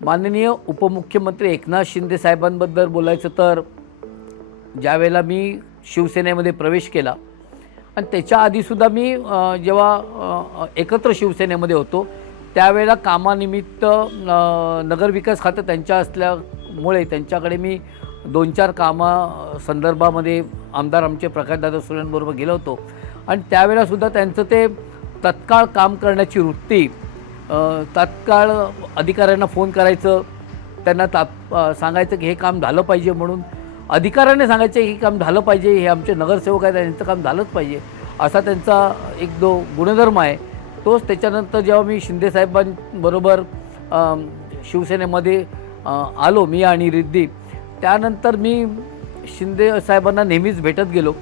माननीय उपमुख्यमंत्री एकनाथ शिंदे साहेबांबद्दल बोलायचं तर ज्यावेळेला मी शिवसेनेमध्ये प्रवेश केला आणि त्याच्या आधीसुद्धा मी जेव्हा एकत्र शिवसेनेमध्ये होतो त्यावेळेला कामानिमित्त नगरविकास खातं त्यांच्या असल्यामुळे त्यांच्याकडे मी दोन चार कामा संदर्भामध्ये आमदार आमचे प्रकाशदादा सुरेंबरोबर गेलो होतो. आणि त्यावेळेलासुद्धा त्यांचं ते तत्काळ काम करण्याची वृत्ती तात्काळ अधिकाऱ्यांना फोन करायचं त्यांना ताप सांगायचं की हे काम झालं पाहिजे म्हणून. अधिकाऱ्याने सांगायचं की हे काम झालं पाहिजे हे आमचे नगरसेवक आहेत यांचं काम झालंच पाहिजे. असा त्यांचा एक जो गुणधर्म आहे तोच त्याच्यानंतर जेव्हा मी शिंदेसाहेबांबरोबर शिवसेनेमध्ये आलो मी आणि रिद्धी त्यानंतर मी शिंदे साहेबांना नेहमीच भेटत गेलो.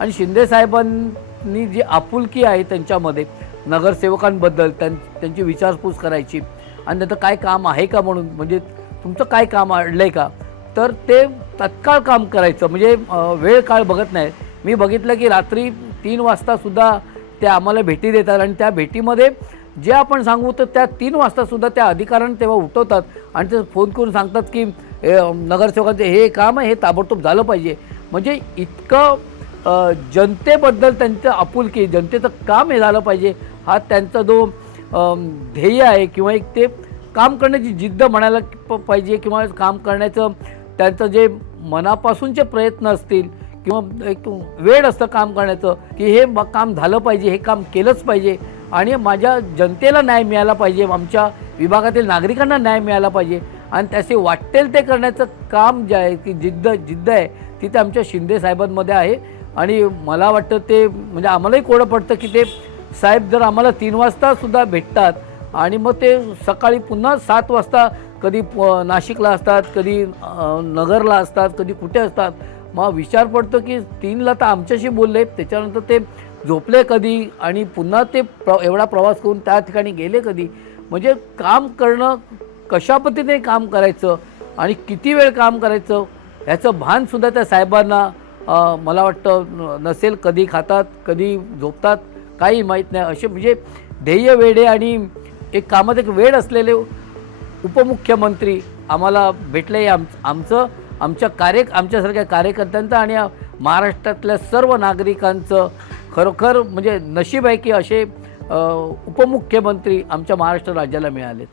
आणि शिंदे साहेबांनी जी आपुलकी आहे त्यांच्यामध्ये नगरसेवकांबद्दल त्यां त्यांची विचारपूस करायची. आणि त्यांचं काय काम आहे का म्हणून म्हणजे तुमचं काय काम अडलं आहे का? तर ते तत्काळ काम करायचं. म्हणजे वेळ काळ बघत नाही. मी बघितलं की रात्री तीन वाजतासुद्धा ते आम्हाला भेटी देतात आणि त्या भेटीमध्ये जे आपण सांगू तर त्या तीन वाजतासुद्धा त्या अधिकाऱ्यांना तेव्हा उठवतात आणि ते फोन करून सांगतात की नगरसेवकांचे हे काम आहे हे ताबडतोब झालं पाहिजे. म्हणजे इतकं जनतेबद्दल त्यांचं आपुलकी जनतेचं काम हे झालं पाहिजे. हा त्यांचा जो ध्येय आहे किंवा एक ते काम करण्याची जिद्द म्हणायला प- पाहिजे किंवा काम करण्याचं त्यांचं जे मनापासूनचे प्रयत्न असतील किंवा एक वेळ असतं काम करण्याचं की हे काम झालं पाहिजे हे काम केलंच पाहिजे. आणि माझ्या जनतेला न्याय मिळाला पाहिजे आमच्या विभागातील नागरिकांना न्याय मिळाला पाहिजे. आणि त्याचे वाटेल ते करण्याचं काम जे आहे की जिद्द जिद्द आहे ती ते आमच्या शिंदे साहेबांमध्ये आहे. आणि मला वाटतं ते म्हणजे आम्हालाही कोडं पडतं की ते साहेब जर आम्हाला तीन वाजतासुद्धा भेटतात आणि मग ते सकाळी पुन्हा सात वाजता कधी प- नाशिकला असतात कधी नगरला असतात कधी कुठे असतात मग विचार पडतो की तीनला तर आमच्याशी बोलले त्याच्यानंतर ते झोपले कधी आणि पुन्हा ते प्र एवढा प्रवास करून त्या ठिकाणी गेले कधी. म्हणजे काम करणं कशा पद्धतीने काम करायचं आणि किती वेळ काम करायचं ह्याचं भानसुद्धा त्या साहेबांना मला वाटतं नसेल कधी खातात कधी झोपतात काही माहीत नाही. असे म्हणजे ध्येय वेडे आणि एक कामात एक वेळ असलेले उपमुख्यमंत्री आम्हाला भेटले आम आमचं आमच्या कार्य आमच्यासारख्या कार्यकर्त्यांचं आणि महाराष्ट्रातल्या सर्व नागरिकांचं खरोखर म्हणजे नशीब आहे की असे उपमुख्यमंत्री आमच्या महाराष्ट्र राज्याला मिळालेत.